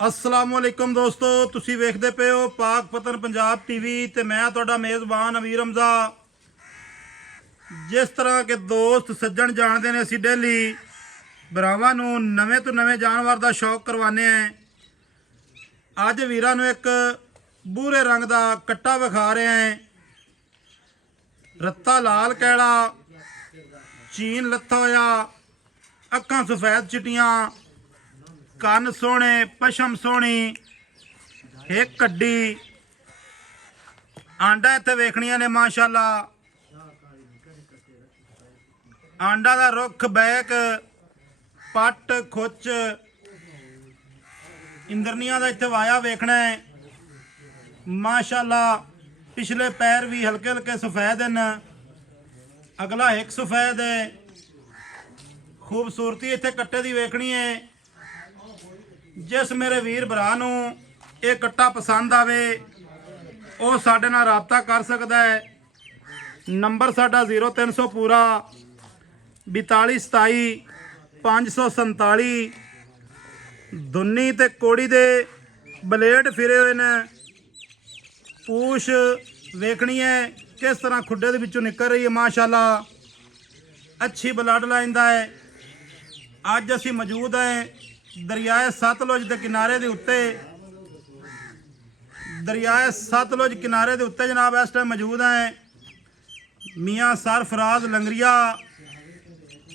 अस्सलामुअलैकुम दोस्तों, तुसी वेखदे पे हो पाक पतन पंजाब टीवी ते मैं तुहाडा मेज़बान अमीर हमजा। जिस तरह के दोस्त सज्जन जानते हैं असीं डेली भरावां नूं नवें तो नवें जानवर का शौक करवाने हैं। अज वीरां नूं एक बूरे रंग का कट्टा विखा रहे हैं। रत्ता लाल कैड़ा, चीन लत्था होया, अखां सफेद चिट्टियां, ਕੰਨ सोहने, पछम सोहनी, एक कड्डी, आंडा इत्थे वेखणियां ने माशाअल्लाह। आंडा दा रुख, बैक, पट, खुच, इंद्रनिया दा इत्थे वाया वेखना है माशाअल्लाह। पिछले पैर भी हल्के हल्के सफेद हैं, अगला एक सफेद है। खूबसूरती इत्थे कट्टे दी वेखनी है। जिस मेरे वीर भरा नूं ये कट्टा पसंद आवे वो साडे नाल राबता कर सकता है। नंबर साडा 0300 पूरा 42 27 547। दुन्नी ते कोड़ी दे बलेड फिरे हुए ने। पूछ वेखनी है किस तरह खुड्डे दे विचों निकल रही है माशाअल्लाह। अच्छी ब्लड लाइन दा है। अज असीं मौजूद हैं दरियाए सतलुज के किनारे के उत्ते। दरियाए सतलुज किनारे के उत्ते जनाब इस टाइम मौजूद हैं। मियाँ सरफराज लंगरिया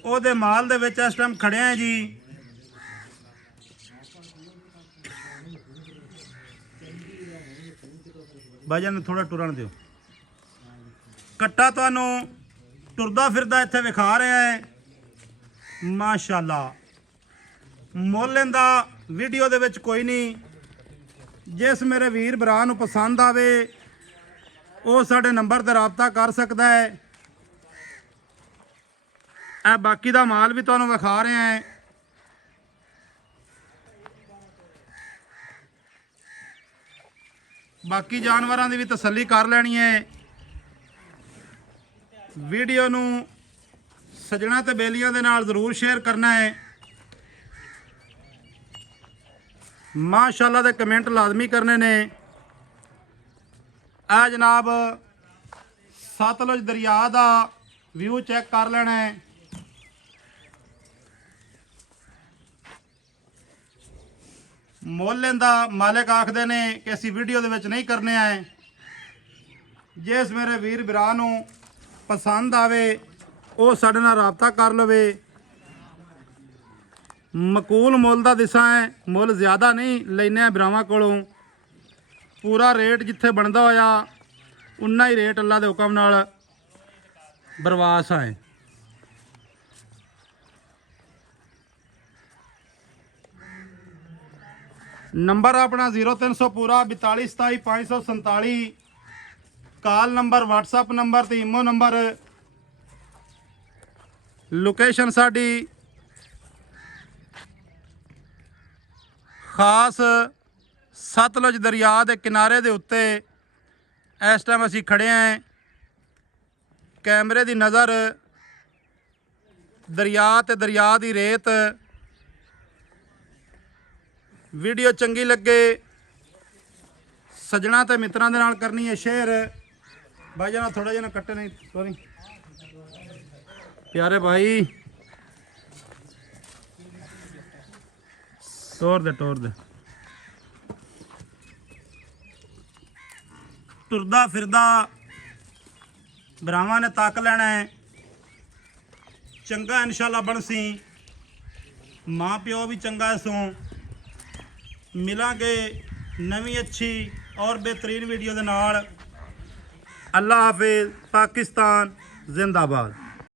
ओहदे माल दे विच इस टाइम खड़े हैं जी। भाईजान थोड़ा टुरन दिओ। कट्टा तुहानूं टुरदा फिरदा इत्थे विखा रहे हैं माशाअल्लाह। मुल इहदा वीडियो दे विच कोई नहीं। जिस मेरे वीर भरा नूं पसंद आवे वो साडे नंबर ते राबता कर सकता है। ए बाकी दा माल भी तुहानूं विखा रहे हैं। बाकी जानवरां दी भी तसल्ली कर लैनी है। वीडियो नूं सज्जणा ते बेलियां दे नाल जरूर शेयर करना है। माशाअल्लाह दे कमेंट लाजमी करने ने। आ जनाब सतलुज दरिया का व्यू चेक कर लेना है। मुल इहदा मालिक आखदे ने कि असीं वीडियो दे विच नहीं करने आए। जिस मेरे वीर भरा नूं पसंद आवे वो साडे नाल राबता कर लवे। मकूल मुल का दिसा है, मुल ज़्यादा नहीं लेने भरावां कोलों। पूरा रेट जिथे बनता होया उन्ना ही रेट अल्लाह के हुक्म नाल बरवास है। नंबर अपना 0300 पूरा 42 27 547। कॉल नंबर, व्हाट्सअप नंबर ते ईमो नंबर। लोकेशन साडी खास सतलुज दरिया के किनारे के उत्ते इस टाइम असी खड़े हैं। कैमरे की नज़र दरिया ते दरिया की रेत। वीडियो चंगी लगे सज्जणा ते मित्रां दे नाल करनी है शेयर। भाई जाना थोड़ा जिहा कट्टे नहीं, सॉरी प्यारे भाई, टोर दे टुरदा फिरदा भरावां ने तक लेना है। चंगा इंशाल्लाह बनसी। माँ प्यो भी चंगा सो। मिलांगे नवी अच्छी और बेहतरीन वीडियो दे नाल। अल्लाह हाफिज़। पाकिस्तान जिंदाबाद।